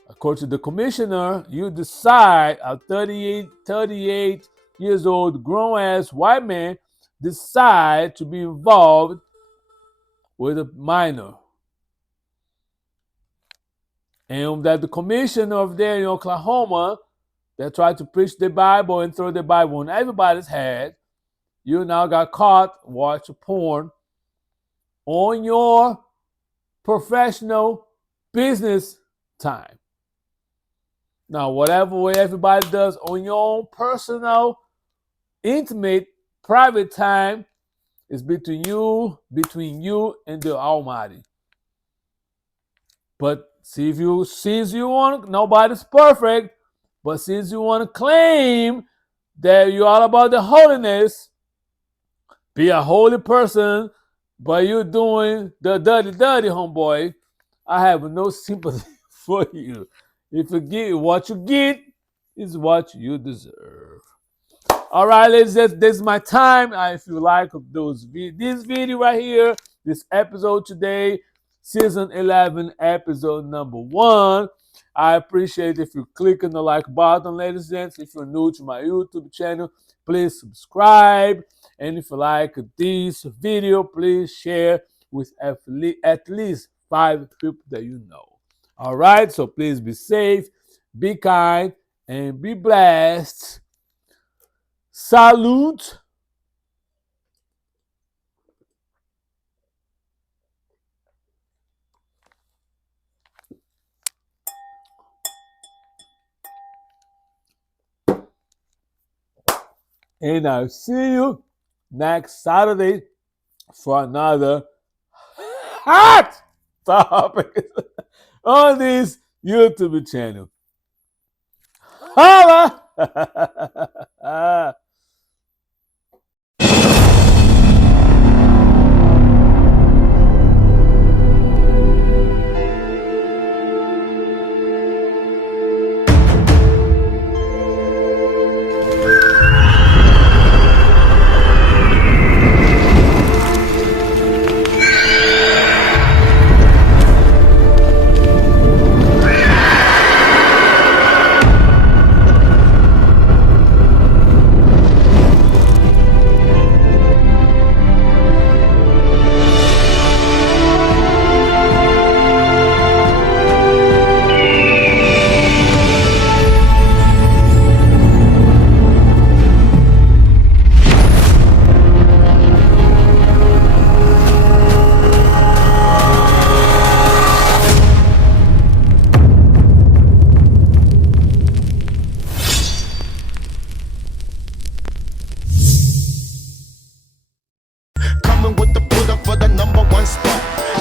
According to the commissioner, you decide a 38 years old grown-ass white man decide to be involved with a minor. And that the commissioner of there in Oklahoma that tried to preach the Bible and throw the Bible on everybody's head, you now got caught watching porn on your professional business time. Now, whatever way everybody does on your own personal, intimate, private time is between you and the Almighty. But since you want, nobody's perfect, but since you want to claim that you're all about the holiness, be a holy person, but you're doing the dirty, homeboy, I have no sympathy for you. If you get what you get is what you deserve. All right, ladies, this is my time. If you like this video right here, this episode today, season 11, episode number 1, I appreciate if you click on the like button, ladies and gents. If you're new to my YouTube channel, please subscribe. And if you like this video, please share with at least 5 people that you know. All right, so please be safe, be kind, and be blessed. Salute. And I'll see you next Saturday for another hot topic on this YouTube channel. Holla!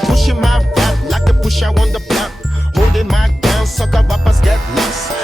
Pushing my rap like the push I on the block. Holding my down, sucker rappers get lost.